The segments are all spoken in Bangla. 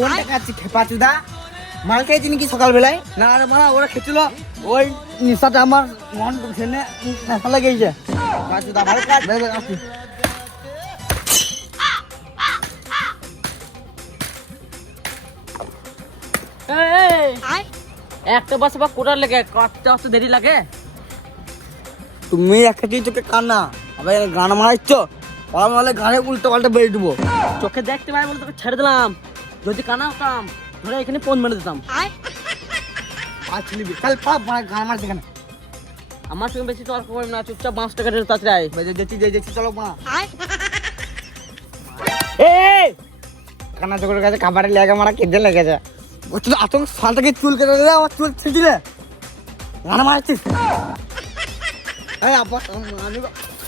কোন টাকা আছে খেপা চুদা মাল খেয়েছি নাকি সকালবেলায়? না রে মা, ওরা খেয়েছিল ওই নিশাটা আমার মন ঠেনে নেশা লেগেছে। চুদা ভালো কাজ আসি। একটা বাস বা কোটার লেগে কাটতে আসতে দেরি লাগে। তুমি একটা কি চোখে কান্না আবার গান মারাচ্ছ, ওরা মারলে গানে উল্টো পাল্টা বেরিয়ে দেবো। চোখে দেখতে পাই বলে তোকে ছেড়ে দিলাম, যদি কানা হতাম ধরে এখানে ফোন মেরে দিতাম। আচ্ছা নিবি কাল পাপ মানে গান মারছে কেন? আমার সঙ্গে বেশি তর্ক করি না, চুপচাপ 5 টাকা রেট তাড়াতাড়ি যেছি চলো মা। এই কান্না চোখের কাছে খাবারে লেগে মারা কেঁদে লেগেছে। ও তুই আতঙ্ক সাল থেকে চুল কেটে দিলে আমার চুল ছিঁড়ছিলে গান মারাচ্ছিস। এই আপা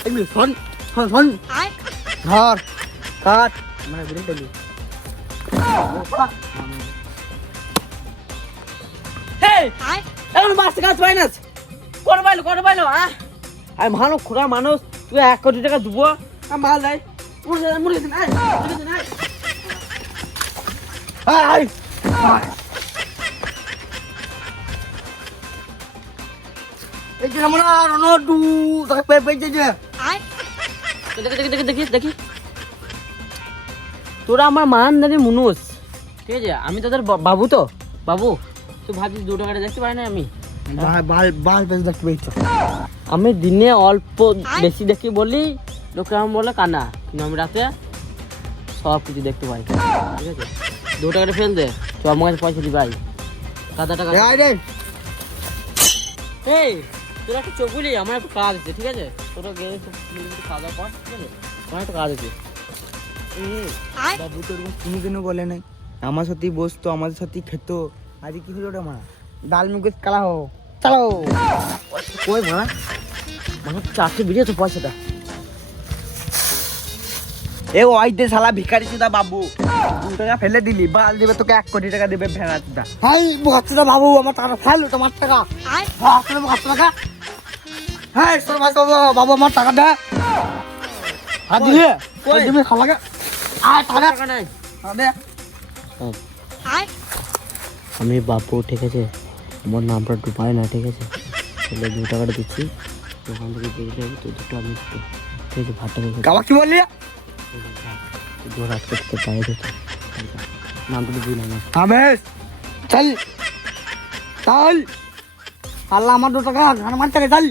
এগুলো শোন শোন শোন ধর কাট মানে বিড়ি দিলি। এই এখন 5 টাকা মাইনাস কত পাইলো আমি মানুষ খোরা মানুষ, তুই 1 কোটি টাকা দেবো মাল দেয় মুড়ে দিন। এই যে আমরা রনডু তাকে পেয়েছে যে দেখি তোরা আমার মান জানি মানুষ, ঠিক আছে? আমি তোদের বাবু, তো বাবু তুই ভাবছিস 2 টাকাটা দেখতে পাই না আমি? বাল বেশ দেখতে পেয়েছ। আমি দিনে অল্প বেশি দেখি বলি লোকে আমার বলে কানা, কিন্তু আমি রাতে সব কিছু দেখতে পাই, ঠিক আছে? 2 টাকাটা ফেল দে, তো আমার কাছে পয়সা দিবি ভাই, 7 টাকা। এই তোরা একটু চোখ বুঝলি, আমার একটু কাজ আছে, ঠিক আছে? তোরা গিয়ে খাওয়া দাওয়া কর, ঠিক আছে? আমার একটু কাজ আছে। বাবু তো এরকম কোনোদিনও বলে নাই আমার সাথে বসতো, আমাদের সাথে খেত। আজ কি হলো রে মা? ডাল মুখে কালা হো চালো কই মারা আমার 400 বেরিয়ে তো পয়সাটা। এ ওই দে শালা ভিখারি চুদা বাবু, 2 টাকা ফেলে দিলি, বাল দিবে তোকে 1 কোটি টাকা দেবে ভেড়া চুদা। হাই বচ্চা বাবু আমার টাকা ফেল, তোমার টাকা আসলে 5 টাকা। হ্যাঁ তোর ভাই বাবু আমার টাকা দে। আর দিলে কই দিবি খালাকে? আয় টাকা নাই দে। আমি বাবু, ঠিক আছে? আমার নামটা ডুবাই না, ঠিক আছে? তাহলে 2 টাকাটা দিচ্ছি, ওখান থেকে বেরিয়ে যাবো, তো দুটো আমি ঠিক আছে ভাতটা কাবা কি বললি? দূর রাখতে পায়ে যেত নামটা বুঝি না। আবেশ চল চল আল্লাহ আমার 2 টাকা গান মারতে চল।